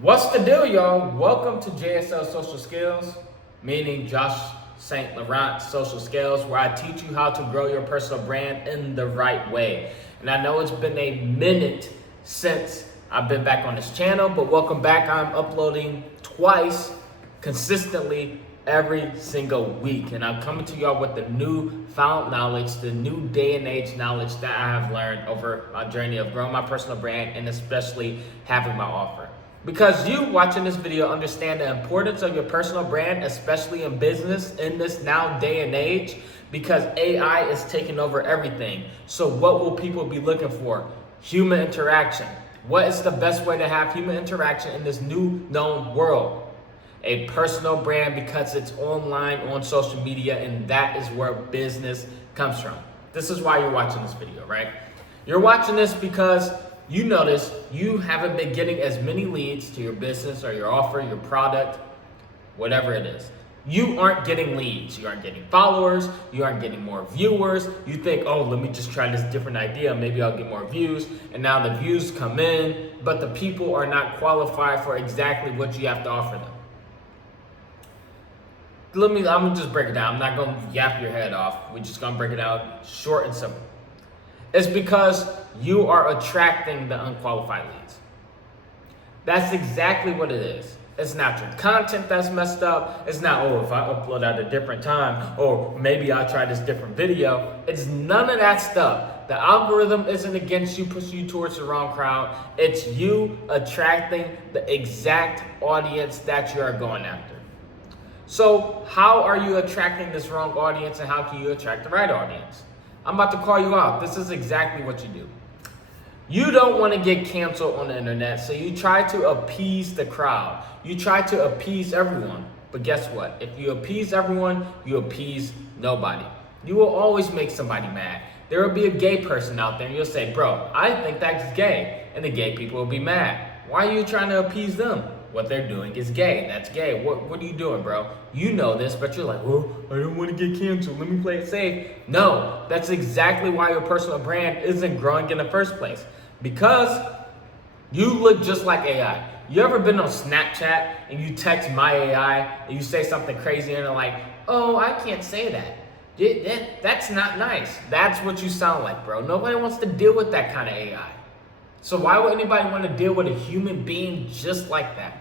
What's the deal, y'all? Welcome to JSL Social Skills, meaning Josh St. Laurent Social Skills, where I teach you how to grow your personal brand in the right way. And I know it's been a minute since I've been back on this channel, but welcome back. I'm uploading twice consistently every single week. And I'm coming to y'all with the new found knowledge, the new day and age knowledge that I have learned over my journey of growing my personal brand and especially having my offer. Because you watching this video understand the importance of your personal brand, especially in business in this now day and age, because AI is taking over everything. So what will people be looking for? Human interaction. What is the best way to have human interaction in this new known world? A personal brand, because it's online on social media, and that is where business comes from. This is why you're watching this video, right? You're watching this because you notice you haven't been getting as many leads to your business or your offer, your product, whatever it is. You aren't getting leads. You aren't getting followers. You aren't getting more viewers. You think, oh, let me just try this different idea. Maybe I'll get more views. And now the views come in, but the people are not qualified for exactly what you have to offer them. I'm gonna just break it down. I'm not gonna yap your head off. We're just gonna break it out short and simple. It's because you are attracting the unqualified leads. That's exactly what it is. It's not your content that's messed up. It's not, oh, if I upload at a different time, or maybe I'll try this different video. It's none of that stuff. The algorithm isn't against you, pushing you towards the wrong crowd. It's you attracting the exact audience that you are going after. So how are you attracting this wrong audience, and how can you attract the right audience? I'm about to call you out. This is exactly what you do. You don't want to get canceled on the internet, so you try to appease the crowd. You try to appease everyone. But guess what? If you appease everyone, you appease nobody. You will always make somebody mad. There will be a gay person out there, and you'll say, bro, I think that's gay. And the gay people will be mad. Why are you trying to appease them? What they're doing is gay. That's gay. What are you doing, bro? You know this, but you're like, well, I don't want to get canceled. Let me play it safe. No, that's exactly why your personal brand isn't growing in the first place. Because you look just like AI. You ever been on Snapchat and you text my AI and you say something crazy and they're like, oh, I can't say that. That's not nice. That's what you sound like, bro. Nobody wants to deal with that kind of AI. So why would anybody want to deal with a human being just like that?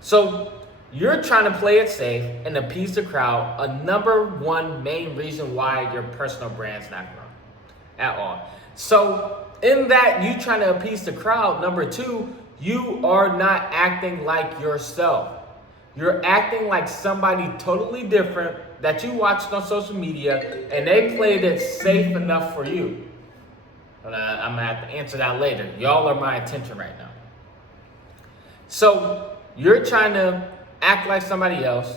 So you're trying to play it safe and appease the crowd. A number one main reason why your personal brand's not growing at all. So in that you trying to appease the crowd, number two, you are not acting like yourself. You're acting like somebody totally different that you watched on social media, and they played it safe enough for you. I'm gonna have to answer that later. Y'all are my attention right now. So you're trying to act like somebody else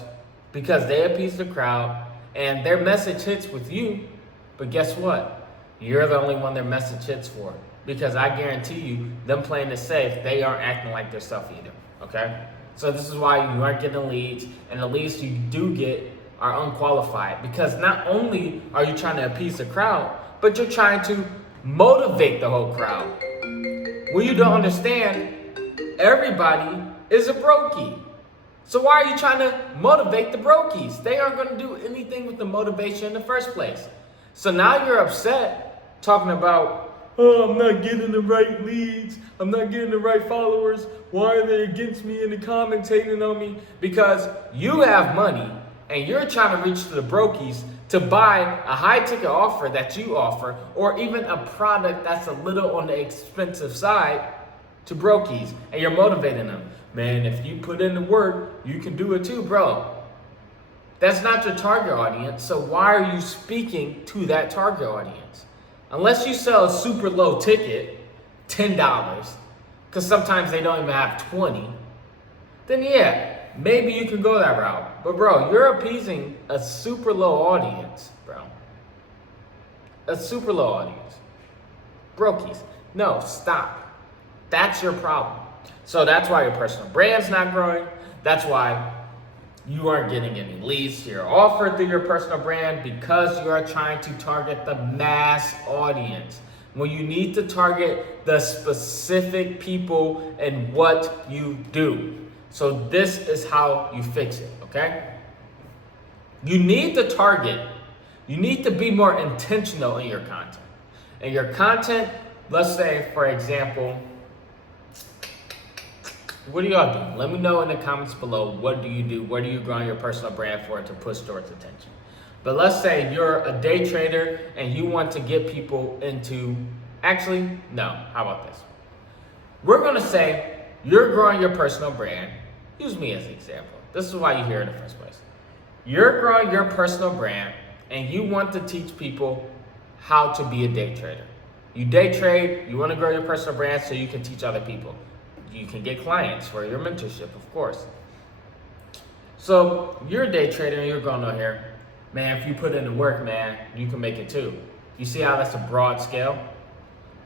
because they appease the crowd and their message hits with you. But guess what? You're the only one their message hits for. Because I guarantee you, them playing it safe, they aren't acting like their stuff either. Okay? So this is why you aren't getting leads, and the leads you do get are unqualified. Because not only are you trying to appease the crowd, but you're trying to motivate the whole crowd. Well, you don't understand, everybody is a brokey. So why are you trying to motivate the brokies? They aren't going to do anything with the motivation in the first place. So now you're upset talking about, oh, I'm not getting the right leads. I'm not getting the right followers. Why are they against me and commentating on me? Because you have money and you're trying to reach to the brokies to buy a high ticket offer that you offer, or even a product that's a little on the expensive side to brokies, and you're motivating them. Man, if you put in the work, you can do it too, bro. That's not your target audience, so why are you speaking to that target audience? Unless you sell a super low ticket, $10, because sometimes they don't even have 20, then yeah, maybe you can go that route. But bro, you're appeasing a super low audience, bro. A super low audience. Brokies. No, stop. That's your problem. So that's why your personal brand's not growing. That's why you aren't getting any leads to your offer through your personal brand, because you are trying to target the mass audience. when you need to target the specific people and what you do. So this is how you fix it, okay? You need to target, you need to be more intentional in your content. And your content, let's say, for example, what do y'all do? Let me know in the comments below, what do you do? What do you grow your personal brand for to push towards attention? But let's say you're a day trader and you want to get people into, actually, no, how about this? We're gonna say you're growing your personal brand. Use me as an example. This is why you're here in the first place. You're growing your personal brand and you want to teach people how to be a day trader. You day trade, you want to grow your personal brand so you can teach other people. You can get clients for your mentorship, of course. So you're a day trader and you're going on here, man, if you put in the work, man, you can make it too. You see how that's a broad scale?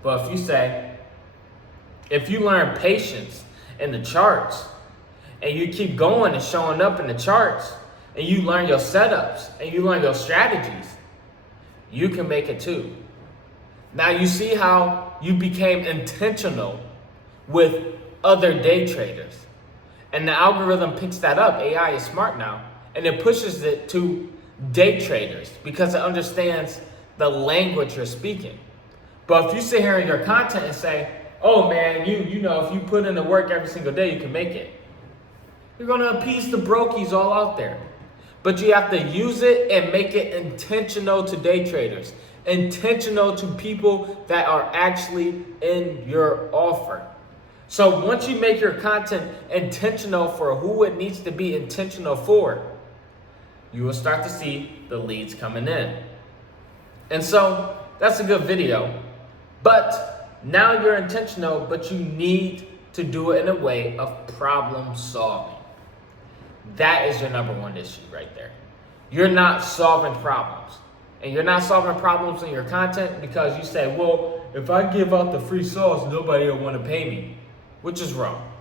But if you say, if you learn patience in the charts and you keep going and showing up in the charts and you learn your setups and you learn your strategies, you can make it too. Now you see how you became intentional with other day traders. And the algorithm picks that up. AI is smart now. And it pushes it to day traders because it understands the language you're speaking. But if you sit here in your content and say, oh man, you know, if you put in the work every single day, you can make it. You're gonna appease the brokies all out there. But you have to use it and make it intentional to day traders. Intentional to people that are actually in your offer. So once you make your content intentional for who it needs to be intentional for, you will start to see the leads coming in. And so that's a good video. But now you're intentional, but you need to do it in a way of problem solving. That is your number one issue right there. You're not solving problems. And you're not solving problems in your content because you say, well, if I give out the free sauce, nobody will want to pay me, which is wrong.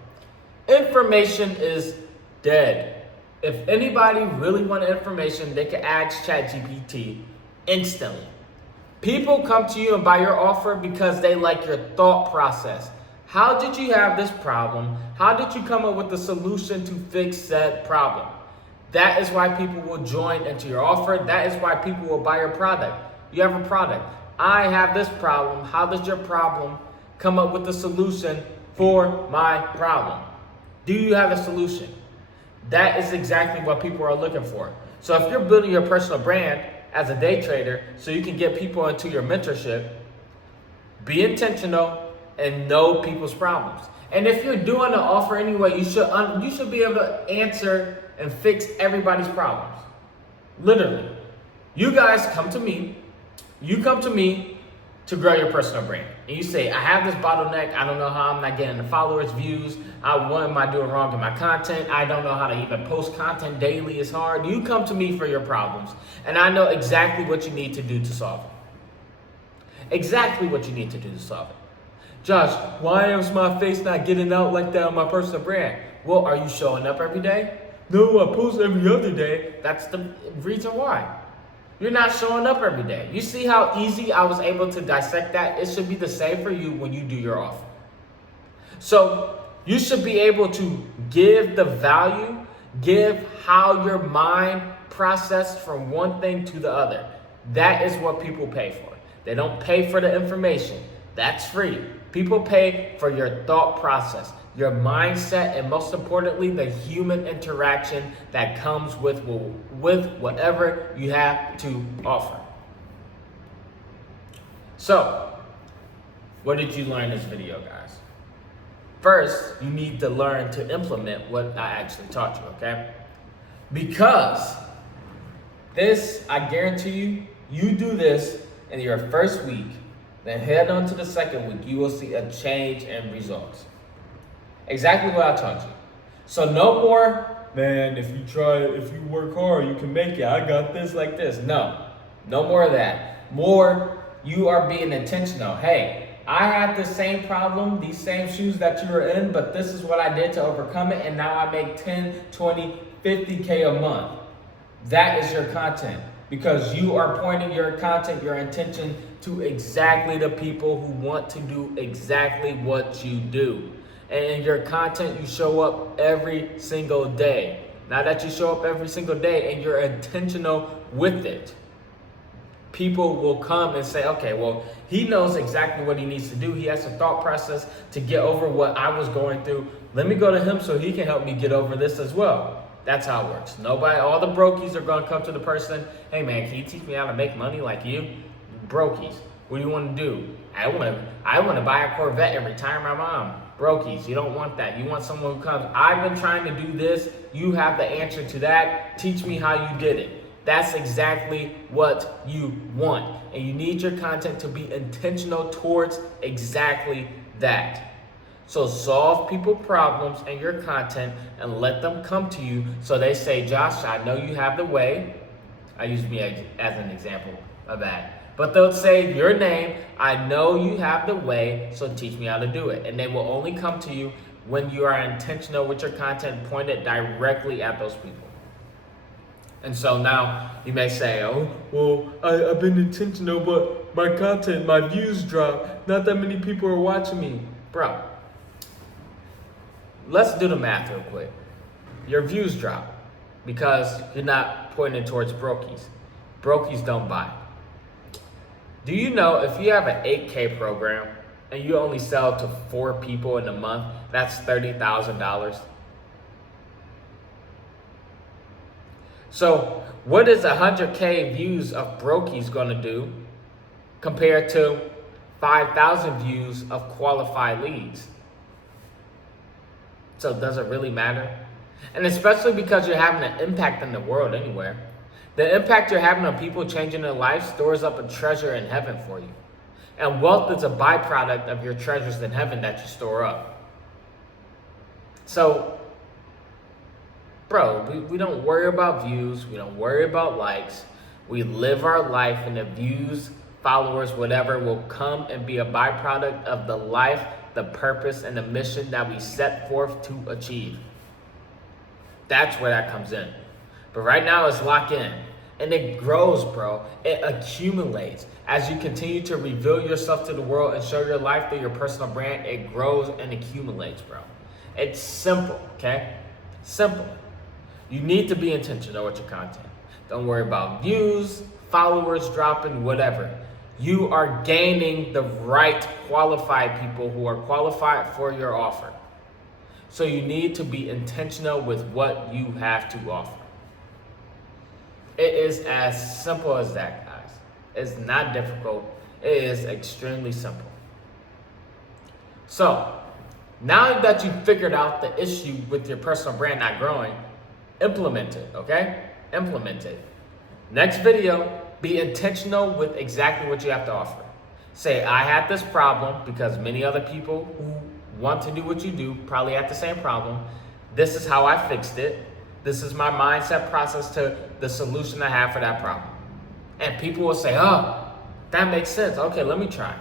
Information is dead. If anybody really wanted information, they can ask ChatGPT instantly. People come to you and buy your offer because they like your thought process. How did you have this problem? How did you come up with the solution to fix that problem? That is why people will join into your offer. That is why people will buy your product. You have a product. I have this problem. How does your problem come up with the solution for my problem? Do you have a solution? That is exactly what people are looking for. So if you're building your personal brand as a day trader so you can get people into your mentorship, be intentional and know people's problems. And if you're doing an offer anyway, you should be able to answer and fix everybody's problems. Literally. You guys come to me. You come to me to grow your personal brand. And you say, I have this bottleneck. I don't know how I'm not getting the followers, views. What am I doing wrong in my content? I don't know how to even post content daily. It's hard. You come to me for your problems. And I know exactly what you need to do to solve it. Exactly what you need to do to solve it. Josh, why is my face not getting out like that on my personal brand? Well, are you showing up every day? No, I post every other day. That's the reason why. You're not showing up every day. You see how easy I was able to dissect that? It should be the same for you when you do your offer. So you should be able to give the value, give how your mind processed from one thing to the other. That is what people pay for. They don't pay for the information. That's free. People pay for your thought process, your mindset, and most importantly, the human interaction that comes with whatever you have to offer. So, what did you learn in this video, guys? First, you need to learn to implement what I actually taught you, okay? Because this, I guarantee you, you do this in your first week, then head on to the second week, you will see a change in results. Exactly what I taught you. So no more, man, if you work hard, you can make it. I got this like this. No more of that. More, you are being intentional. Hey, I had the same problem, these same shoes that you were in, but this is what I did to overcome it. And now I make 10, 20, 50K a month. That is your content. because you are pointing your content, your intention to exactly the people who want to do exactly what you do. And in your content, you show up every single day. Now that you show up every single day and you're intentional with it, people will come and say, okay, well, he knows exactly what he needs to do. He has a thought process to get over what I was going through. Let me go to him so he can help me get over this as well. That's how it works. Nobody, all the brokies are going to come to the person, hey man, can you teach me how to make money like you? Brokies, what do you want to do? I want to buy a Corvette and retire my mom. Brokies, you don't want that. You want someone who comes, I've been trying to do this. You have the answer to that. Teach me how you did it. That's exactly what you want. And you need your content to be intentional towards exactly that. So solve people problems in your content and let them come to you. So they say, Josh, I know you have the way. I use me as an example of that. But they'll say your name, I know you have the way, so teach me how to do it. And they will only come to you when you are intentional with your content pointed directly at those people. And so now you may say, oh, well, I've been intentional, but my content, my views drop. Not that many people are watching me. Bro, let's do the math real quick. Your views drop because you're not pointing towards brokies. Brokies don't buy. Do you know if you have an 8K program and you only sell to 4 people in a month, that's $30,000? So what is 100K views of brokies going to do compared to 5,000 views of qualified leads? So does it really matter? And especially because you're having an impact in the world anywhere. The impact you're having on people changing their life stores up a treasure in heaven for you. And wealth is a byproduct of your treasures in heaven that you store up. So, bro, we don't worry about views. We don't worry about likes. We live our life, and the views, followers, whatever will come and be a byproduct of the life, the purpose, and the mission that we set forth to achieve. That's where that comes in. But right now it's locked in. And it grows, bro. It accumulates. As you continue to reveal yourself to the world and show your life through your personal brand, it grows and accumulates, bro. It's simple, okay? Simple. You need to be intentional with your content. Don't worry about views, followers dropping, whatever. You are gaining the right qualified people who are qualified for your offer. So you need to be intentional with what you have to offer. It is as simple as that, guys. It's not difficult. It is extremely simple. So, now that you've figured out the issue with your personal brand not growing, implement it, okay? Implement it. Next video, be intentional with exactly what you have to offer. Say, I had this problem because many other people who want to do what you do probably had the same problem. This is how I fixed it. This is my mindset process to the solution I have for that problem. And people will say, oh, that makes sense. Okay, let me try.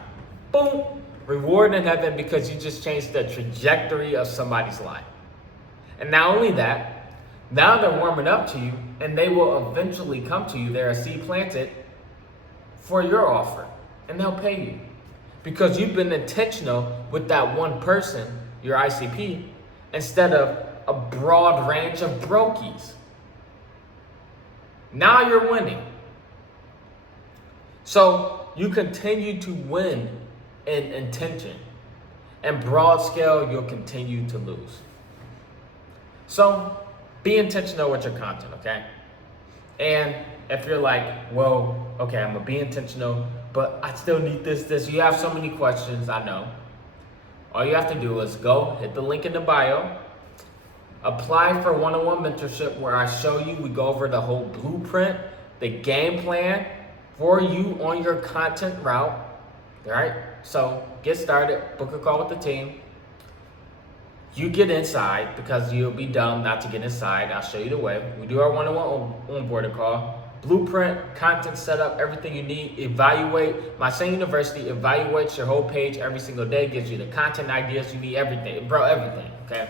Boom. Reward in heaven because you just changed the trajectory of somebody's life. And not only that, now they're warming up to you and they will eventually come to you. They're a seed planted for your offer and they'll pay you because you've been intentional with that one person, your ICP, instead of a broad range of brokies. Now you're winning. So you continue to win in intention. And broad scale, you'll continue to lose. So be intentional with your content, okay? And if you're like, well, okay, I'm gonna be intentional, but I still need this. You have so many questions, I know. All you have to do is go hit the link in the bio, apply for one-on-one mentorship where I show you, we go over the whole blueprint, the game plan for you on your content route. All right, so get started, book a call with the team. You get inside because you'll be dumb not to get inside. I'll show you the way. We do our one-on-one onboarding call. Blueprint, content setup, everything you need. Evaluate. My same university evaluates your whole page every single day, gives you the content ideas you need, everything. Bro, everything, okay?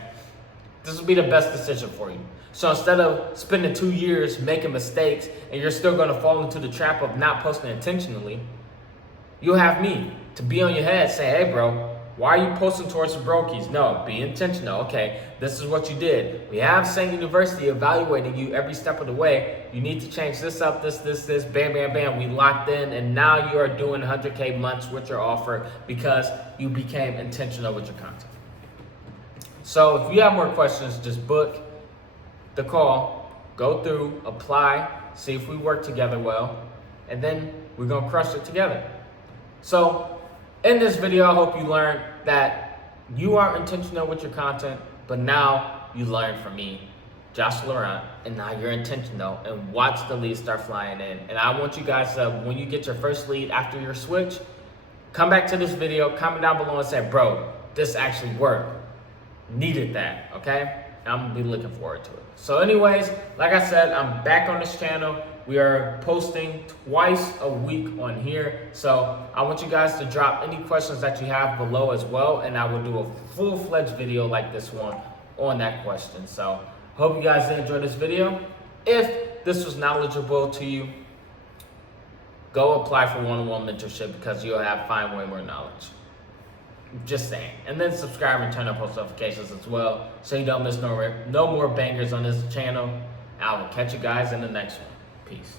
This will be the best decision for you. So instead of spending 2 years making mistakes and you're still going to fall into the trap of not posting intentionally, you'll have me to be on your head saying, hey bro, why are you posting towards the brokies? No, be intentional. Okay, this is what you did. We have Saint University evaluating you every step of the way. You need to change this up, this, bam, bam, bam. We locked in, and now you are doing 100K months with your offer because you became intentional with your content. So if you have more questions, just book the call, go through, apply, see if we work together well, and then we're gonna crush it together. So in this video, I hope you learned that you are intentional with your content, but now you learn from me, Josh Laurent, and now you're intentional and watch the leads start flying in. And I want you guys to, when you get your first lead after your switch, come back to this video, comment down below and say, bro, this actually worked. Needed that, okay? I'm gonna be looking forward to it. So anyways, like I said, I'm back on this channel. We are posting twice a week on here. So I want you guys to drop any questions that you have below as well. And I will do a full-fledged video like this one on that question. So hope you guys enjoyed this video. If this was knowledgeable to you, go apply for one-on-one mentorship because you'll find way more knowledge. Just saying. And then subscribe and turn on post notifications as well so you don't miss no more bangers on this channel. I will catch you guys in the next one. Peace.